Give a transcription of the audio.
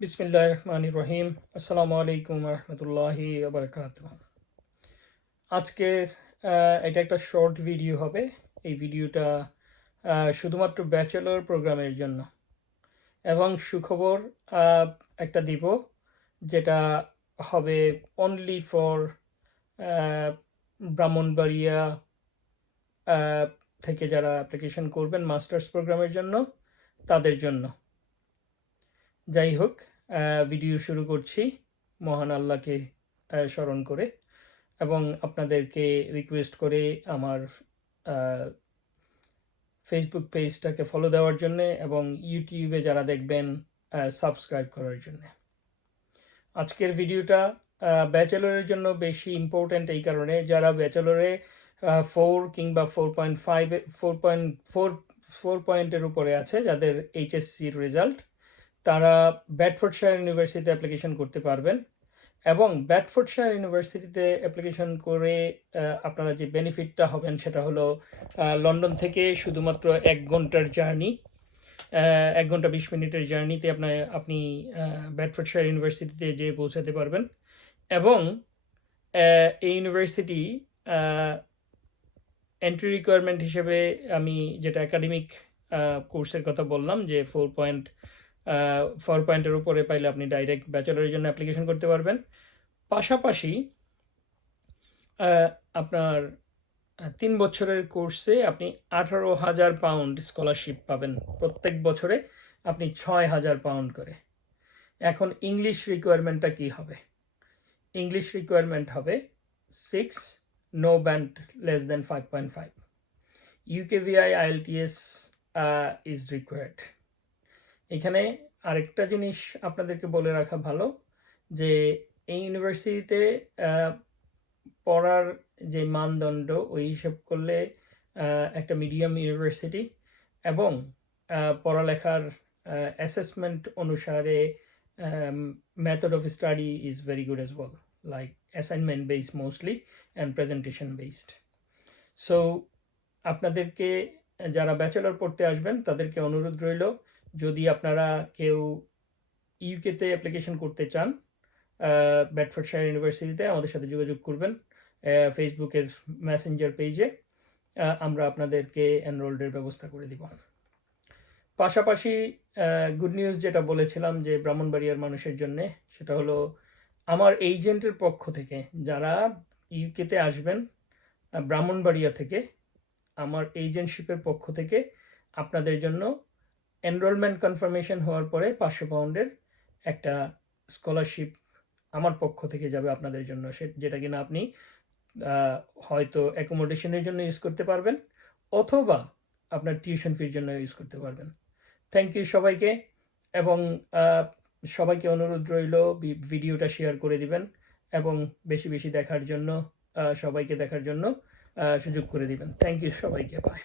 বিসমিল্লাহ রহমান রহিম আসসালামু আলাইকুম রহমতুল্লাহি বারকাত আজকে আহ, এটা একটা শর্ট ভিডিও হবে। এই ভিডিওটা শুধুমাত্র ব্যাচেলর প্রোগ্রামের জন্য। এবং সুখবর একটা দিব যেটা হবে অনলি ফর ব্রাহ্মণবাড়িয়া থেকে যারা অ্যাপ্লিকেশন করবেন মাস্টার্স প্রোগ্রামের জন্য তাদের জন্য। যাই হোক ভিডিও শুরু করছি। মহান আল্লাহকে স্মরণ করে এবং আপনাদেরকে রিকোয়েস্ট করে আমার ফেসবুক পেজটাকে ফলো দেওয়ার জন্য এবং ইউটিউবে যারা দেখবেন সাবস্ক্রাইব করার জন্য। আজকের ভিডিওটা ব্যাচেলরের জন্য বেশি ইম্পর্ট্যান্ট এই কারণে যারা ব্যাচেলরে ফোর কিংবা four point five four point four four পয়েন্টের উপরে আছে যাদের এইচএসসির রেজাল্ট তারা ব্যাটফোর্ডশায়ার ইউনিভার্সিটিতে অ্যাপ্লিকেশন করতে পারবেন এবং ব্যাটফোর্ডশায়ার ইউনিভার্সিটিতে অ্যাপ্লিকেশন করে আপনারা যে বেনিফিটটা হবেন সেটা হলো লন্ডন থেকে শুধুমাত্র এক ঘণ্টার জার্নি এক ঘণ্টা বিশ মিনিটের জার্নিতে আপনার, আপনি ব্যাটফোর্ডশায়ার ইউনিভার্সিটিতে যেয়ে পৌঁছাতে পারবেন এবং এই ইউনিভার্সিটি এন্ট্রি রিকোয়ারমেন্ট হিসেবে আমি যেটা একাডেমিক কোর্সের কথা বললাম যে ফোর পয়েন্ট ফোর পয়েন্টের উপরে পাইলে আপনি ডাইরেক্ট ব্যাচেলারের জন্য অ্যাপ্লিকেশন করতে পারবেন। পাশাপাশি আপনার তিন বছরের কোর্সে আপনি আঠারো হাজার পাউন্ড স্কলারশিপ পাবেন। প্রত্যেক বছরে আপনি ছয় হাজার পাউন্ড করে। এখন ইংলিশ রিকোয়ারমেন্টটা কি হবে? ইংলিশ রিকোয়ারমেন্ট হবে six no band less than five point five UKVI IELTS is required এখানে আরেকটা জিনিস আপনাদেরকে বলে রাখা ভালো, যে এই ইউনিভার্সিটিতে পড়ার যে মানদণ্ড, ওই হিসেব করলে একটা মিডিয়াম ইউনিভার্সিটি এবং পড়ালেখার অ্যাসেসমেন্ট অনুসারে method of study is very good as well like assignment based mostly and presentation based so আপনাদেরকে, যারা ব্যাচেলর পড়তে আসবেন, তাদেরকে অনুরোধ রইল যদি আপনারা কেউ ইউকেতে অ্যাপ্লিকেশন করতে চান ব্যাটফোর্ডশায়ার ইউনিভার্সিটিতে আমাদের সাথে যোগাযোগ করবেন ফেসবুকের মেসেঞ্জার পেজে আমরা আপনাদেরকে এনরোল্ডের ব্যবস্থা করে দিব। পাশাপাশি গুড নিউজ যেটা বলেছিলাম যে ব্রাহ্মণবাড়িয়ার মানুষের জন্যে, সেটা হলো আমার এজেন্টের পক্ষ থেকে যারা ইউকেতে আসবেন ব্রাহ্মণবাড়িয়া থেকে, আমার এজেন্টশিপের পক্ষ থেকে আপনাদের জন্য এনরোলমেন্ট কনফার্মেশন হওয়ার পরে পাঁচশো পাউন্ডের একটা স্কলারশিপ আমার পক্ষ থেকে যাবে আপনাদের জন্য। সে যেটা কিনা আপনি হয়তো অ্যাকোমোডেশনের জন্য ইউজ করতে পারবেন অথবা আপনার টিউশন ফির জন্য ইউজ করতে পারবেন। থ্যাংক ইউ সবাইকে এবং সবাইকে অনুরোধ রইল ভিডিওটা শেয়ার করে দিবেন এবং বেশি বেশি দেখার জন্য সবাইকে দেখার জন্য সুযোগ করে দিবেন। থ্যাংক ইউ সবাইকে বাই